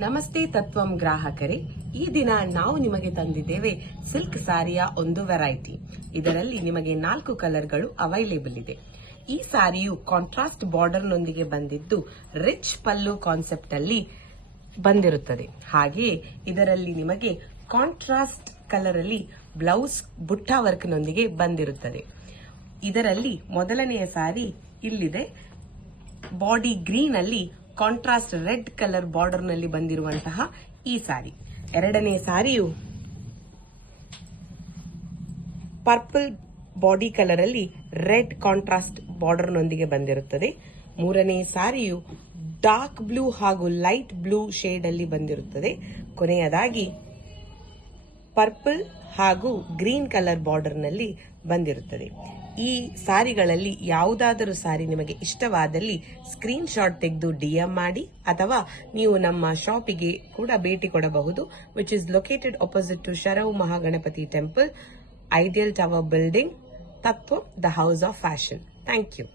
ನಮಸ್ತೆ ತತ್ವಂ ಗ್ರಾಹಕರೇ, ಈ ದಿನ ನಾವು ನಿಮಗೆ ತಂದಿದ್ದೇವೆ ಸಿಲ್ಕ್ ಸಾರಿಯ ಒಂದು ವೆರೈಟಿ. ಇದರಲ್ಲಿ ನಿಮಗೆ 4 ಕಲರ್ಗಳು ಅವೈಲೇಬಲ್ ಇದೆ. ಈ ಸಾರಿಯು ಕಾಂಟ್ರಾಸ್ಟ್ ಬಾರ್ಡರ್ ನೊಂದಿಗೆ ಬಂದಿದ್ದು ರಿಚ್ ಪಲ್ಲು ಕಾನ್ಸೆಪ್ಟ್ ಅಲ್ಲಿ ಬಂದಿರುತ್ತದೆ. ಹಾಗೆಯೇ ಇದರಲ್ಲಿ ನಿಮಗೆ ಕಾಂಟ್ರಾಸ್ಟ್ ಕಲರ್ ಅಲ್ಲಿ ಬ್ಲೌಸ್ ಬುಟ್ಟ ವರ್ಕ್ ನೊಂದಿಗೆ ಬಂದಿರುತ್ತದೆ. ಇದರಲ್ಲಿ ಮೊದಲನೆಯ ಸಾರಿ ಇಲ್ಲಿದೆ. ಬಾಡಿ ಗ್ರೀನ್ ಅಲ್ಲಿ ಕಾಂಟ್ರಾಸ್ಟ್ ರೆಡ್ ಕಲರ್ ಬಾರ್ಡರ್ ನಲ್ಲಿ ಬಂದಿರುವಂತಹ ಈ ಸಾರಿ. ಎರಡನೇ ಸಾರಿಯು ಪರ್ಪಲ್ ಬಾಡಿ ಕಲರ್ ಅಲ್ಲಿ ರೆಡ್ ಕಾಂಟ್ರಾಸ್ಟ್ ಬಾರ್ಡರ್ ನೊಂದಿಗೆ ಬಂದಿರುತ್ತದೆ. ಮೂರನೇ ಸಾರಿಯು ಡಾರ್ಕ್ ಬ್ಲೂ ಹಾಗೂ ಲೈಟ್ ಬ್ಲೂ ಶೇಡ್ ಅಲ್ಲಿ ಬಂದಿರುತ್ತದೆ. ಕೊನೆಯದಾಗಿ ಪರ್ಪಲ್ ಹಾಗೂ ಗ್ರೀನ್ ಕಲರ್ ಬಾರ್ಡರ್ ನಲ್ಲಿ ಬಂದಿರುತ್ತದೆ. ಈ ಸಾರಿಗಳಲ್ಲಿ ಯಾವುದಾದರೂ ಸಾರಿ ನಿಮಗೆ ಇಷ್ಟವಾದಲ್ಲಿ ಸ್ಕ್ರೀನ್ ಶಾಟ್ ತೆಗೆದು DM ಮಾಡಿ, ಅಥವಾ ನೀವು ನಮ್ಮ ಶಾಪಿಗೆ ಕೂಡ ಭೇಟಿ ಕೊಡಬಹುದು, which is located opposite to Sharav Mahaganapathi temple, Ideal Tower building, Tattva the house of fashion. Thank you.